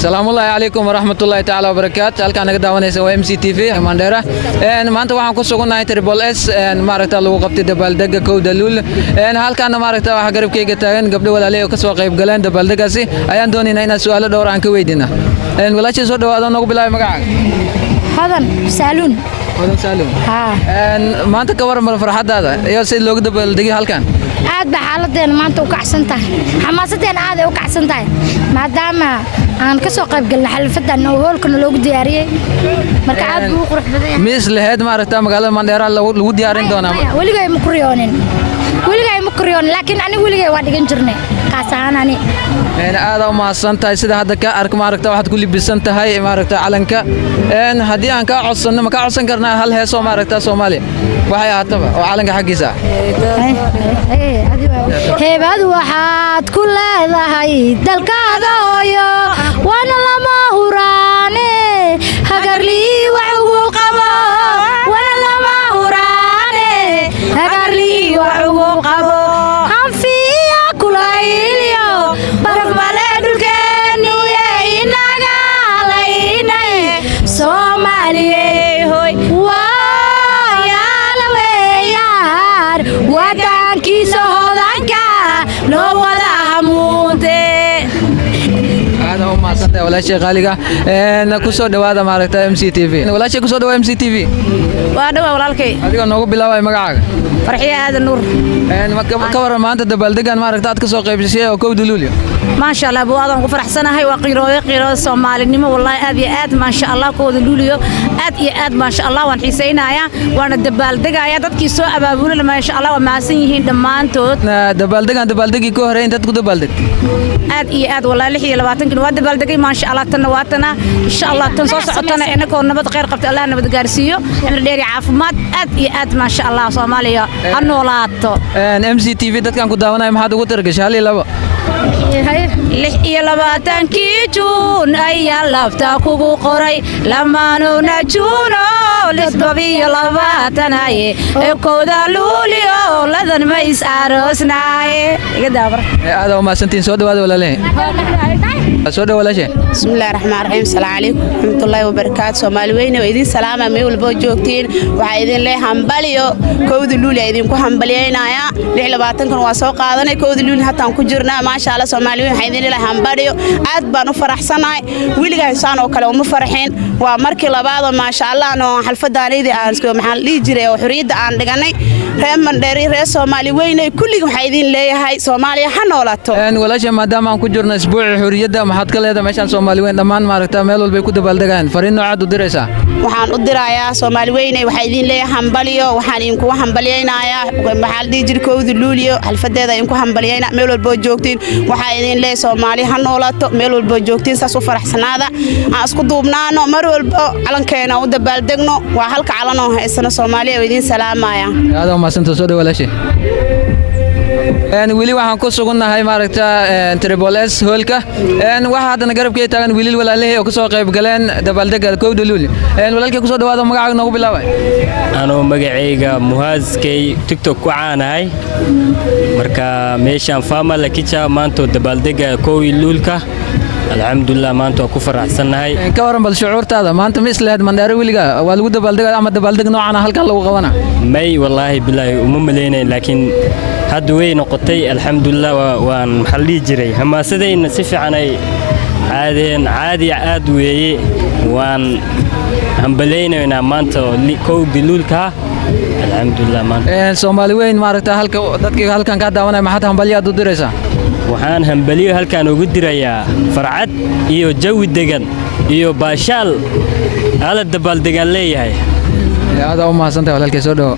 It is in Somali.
السلام الله عليكم ورحمة الله تعالى وبركاته. halkaan naga daawanaysa waa MCTV Mandera maanta waxaan ku suganahay Triple S maaragta lagu qabtay dabaaldega kowda luul halkaan maaragta waxa garabkayga taagan gabdho walaalahay oo ka soo qayb galeen dabaaldegaasi ayaan doonaynaa inaan su'aalo dhowr aan ka weydiino walaashay soo dhawaado nagu bilaabay magacaaga hadan saaluun ha maanta ka waran farxadaada iyo sida loogu dabaaldegay halkaan aad ba xaaladeen maanta u kacsan tahay xamaasadeen aad ay u kacsan tahay maadaama aan ka soo qayb galnay xalfadan oo hoolkan loogu diyaariyay marka aad buu qurux badan yahay miis lahayd maaragta magaalada Mandera lagu diyaarin doonaa waligay ma kuriyoonin laakiin aniga waligay waa dhigan jirnay qaasaan ani aad u maasan tahay sida hadda ka ark maaragta waxaad ku libisan tahay maaragta calanka haddii aan ka codsano ma ka codsan karnaa hal heeso maaragta Soomaaliya waxay ahaataba oo calanka xaqiisa heebad waxaad ku leedahay dalkaada hooyo wana lama huraane hagarlii wax ugu qabo wana lama huraane hagarlii wax ugu qabo hanfiya kulayliyo barabale dhulkeenu inaga halaynaye Soomaaliye hoy wadankiisa hodanka loo wada hamuunte aad u maasantahay walaashay qaaliga ku soo dhawaada maaragta MCTV walaashay ku soo dhawaada MCTV waa dhawa walaalkay adiga noogu bilaabay magacaaga farxiye aadan nuur ka waran maanta dabaaldegan maaragta aad ka soo qaybgashay oo kowda luulyo ما شاء الله بو ادم فرحسنahay waa qiro Soomaalinimo wallahi aad iyo aad ma sha Allah kooda luuliyo aad iyo aad ma sha Allah waan xiiseynaya waana dabaaldegaya dadkii soo abaabulay ma sha Allah waa maasan yihiin dhamaantood dabaaldegi ku horeeyay dad ku dabaaldeg aad iyo aad wallahi 26 waa dabaaldegay ma sha Allah tan waatana insha Allah tan soo socotana inagoo nabad qeyr qabta Allah nabad gaarsiiyo cimri dheer caafimaad aad iyo aad ma sha Allah Soomaaliya ha noolaato MCTV dadkan ku daawanay maxaad ugu targashay hal iyo labo 26 Juun ayaa lafta kugu qoray lamaanuna Juuno lisbabiyo 22 kooda luuliyo ladan ma is aroosnaaye iga daabar aad oo maasantiin soo dhawaada walaalay soo dhawaalaashay bismillaahir rahmaanir rahiim salaam alaykum rahmatullaahi wa barakaatu Soomaali weyne oo idin salaama meel walba joogtiin waxa idin leeyahay hambaliyo kooda luuliyo idin ku hambalyeynaya 26 waa soo qaadanay kooda luuliyo hataan ku jirnaa ma sha Allah Soomaali weyne waxay idin leeyahay hambaliyo aad baan u faraxsanahay wiligaa insaan oo kale uma farxin waa markii labaad oo ma sha Allah no xalfadaanaydi aan isku maxaan dhigi jiray oo xuriyada aan dhiganay reer Mandheera reer Soomaali weynay kulliga waxa idin leeyahay Soomaaliya ha noolaato walaasha maadaama aan ku jirno isbuuci xurriyadda maxaad ka leedahay meeshan Soomaali weyn dhammaan maaragtaa meel walba ay ku dabaaldegaan fariin noocaad u diraysaa waxaan u dirayaa Soomaali weynay waxa idin leeyahay hambaliyo waxaan idinku hambaliyaynayaa maxaa la dhigi kowda luuliyo xalfadeeda idinku hambaliyayna meel walba joogtiin waxa idin leeyahay Soomaali ha noolaato meel walba joogtiin saas u faraxsanaada aan isku duubnaano mar walba calankeena u dabaaldegno waa halka calan oo haysana Soomaaliya idin salaamaya aad ma santo soo dhawaalashi wili waxaan ku sugannahay maaragtaa Triple S hoolka waxa hadana garabkay taagan wiilal walaalay oo ka soo qayb galeen dabaaldega kowda luul walaalkay ku soo dhawaada magacaaga nagu bilaabay anoo magacayga Muhaaskay TikTok ku caanahay marka meeshan faama la kicha maanta dabaaldega kowda luulka alxamdulillah maanta ku faraxsanahay ka waran bal shucuurtaada maanta ma isleed Mandheera wiliga waa lagu dabaaldega ama dabaaldeg noocan halka lagu qabana may wallahi billahi uma maleynay laakiin hadda way noqotay alxamdulillah waan xalli jiray hamaasadayna si fiican ay caadi aad weeye waan hambaleynaynaa maanta kowda luulka alxamdulillah maanta Soomaali weyn maaragtaa halka dadka halkan ka daawanay maxaad hambalyaad u diraysaa waxaan hambaliyo halkan ugu dirayaa farcad iyo jawi degan iyo baashaal ala dabaaldegan leeyahay aad u mahadsantahay walaalkay soo dhawo